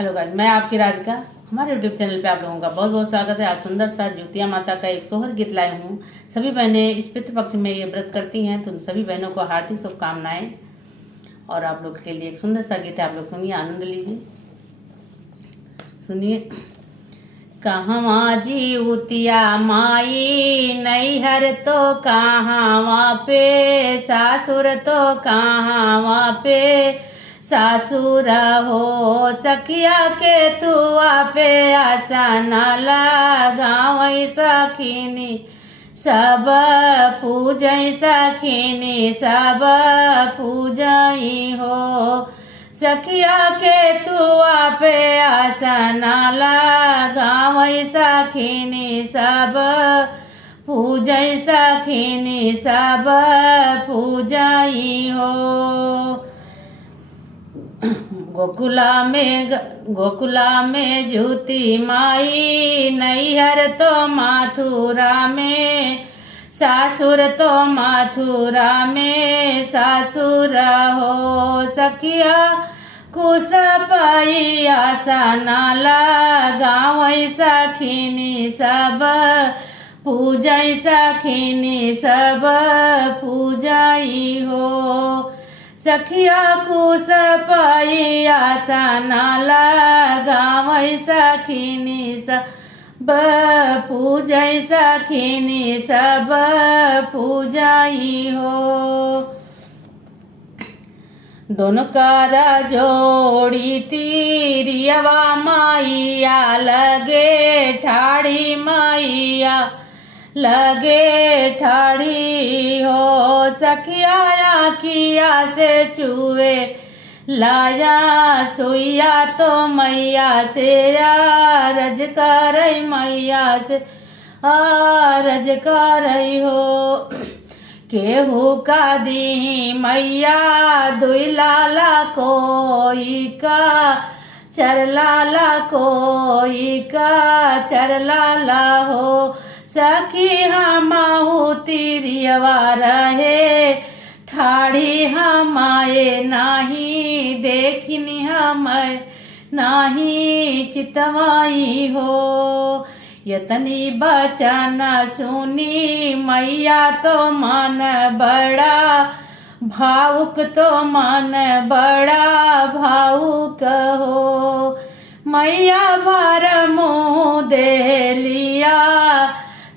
Hello guys, मैं आपकी राधिका। हमारे यूट्यूब चैनल पे आप लोगों का बहुत बहुत स्वागत है। आज सुंदर सा ज्योतिया माता का एक सोहर गीत लाई हूँ। सभी बहनें इस पितृ पक्ष में ये व्रत करती हैं, तो सभी बहनों को हार्दिक शुभकामनाएं। और आप लोग के लिए एक सुंदर सा गीत है, आप लोग सुनिए, आनंद लीजिए। सुनिए। कहवा जीवतिया माई नैहर तो कहाँ पे, सासुर तो कहाँ पे, सासुर हो सखिया के तुआ पे आशा न लगावै सखिनी, सब पूजै सखिनी, सब पूजई हो सखिया के तुआ पे आशा न लगावै सखिनी, सब पूजै सखिनी, सब पूजई हो। गोकुला में ज्योति माई नैहर तो मथुरा में, सासुर तो मथुरा में, सासुर हो सखिया खुश पाई आशा न लगावै सखिनी, सब पूजै सखिनी, सब पूजई हो सखिया खुश पाई आशा न लगावै सखिनी, सब पूजै सखिनी, सब पूजई हो। दोनों कर जोड़ी तीरियवा माइया लगे ठाड़ी, माइया लगे ठाड़ी हो सखिया आखिया से चुए लाया सोइया, तो मैया से आरज करई, मैया से आरज करई हो। केहू का दी मैया दुई लाला कोई का चर लाला, कोई का चर लाला हो सखी हमहु तिरियवा रहे ठाड़ी, हमाए नाही देखनी, हमें नाही चितवाई हो। यतनी बचन सुनी मैया तो मन बड़ा भावुक, तो मन बड़ा भावुक हो। मैया भर मुँह दे लिया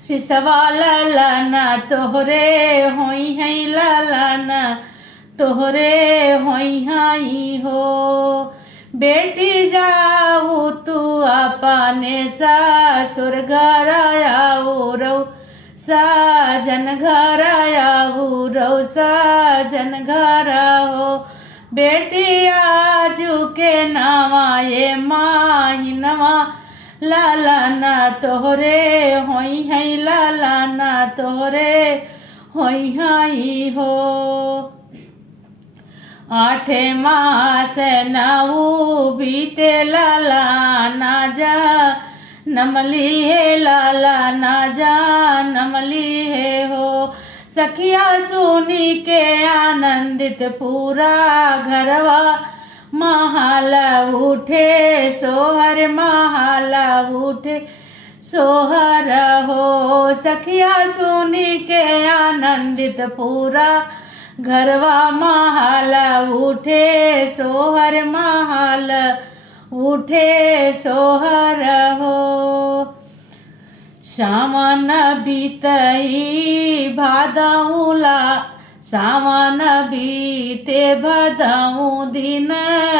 सिसवा ललन, तोहरे होई है ललन, तोहरे होई हई हो। बेटी जाऊ तू अपने सासुर घर आऊ रौ, साजन घर आऊ रौ, साजन घर हो। बेटी आजू के नवा ये माहिनवा लालाना, तोहरे होई है लालाना, तोहरे होई हई हो। 8 मास नऊ बीते लालाना जा नमली है, लालाना जा नमली है हो सखिया सुनी के आनंदित पूरा घरवा महाल उठे सोहर, महाल उठे सोहर हो सखिया सुनी के आनंदित पूरा घरवा महाल उठे सोहर, महाल उठे सोहर हो। सावन बीतई भादौला, सावन बीते भदऊ दिन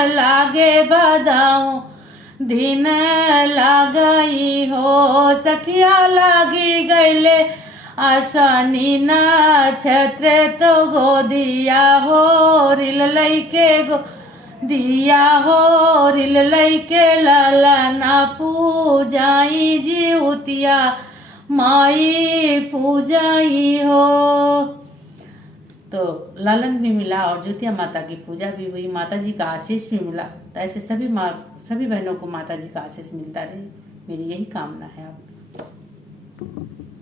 लागे, भदऊ दिन लागई हो सखिया लागी गईले आसानी नक्षत्र, तो गोदिया हो रिल लैके गो दिया हो रिल लैके लालाना पूजाई जीवतिया माई पूजाई हो। तो लालन भी मिला और ज्योतिया माता की पूजा भी हुई, माता जी का आशीष भी मिला। तो ऐसे सभी बहनों को माता जी का आशीष मिलता रहे, मेरी यही कामना है। आप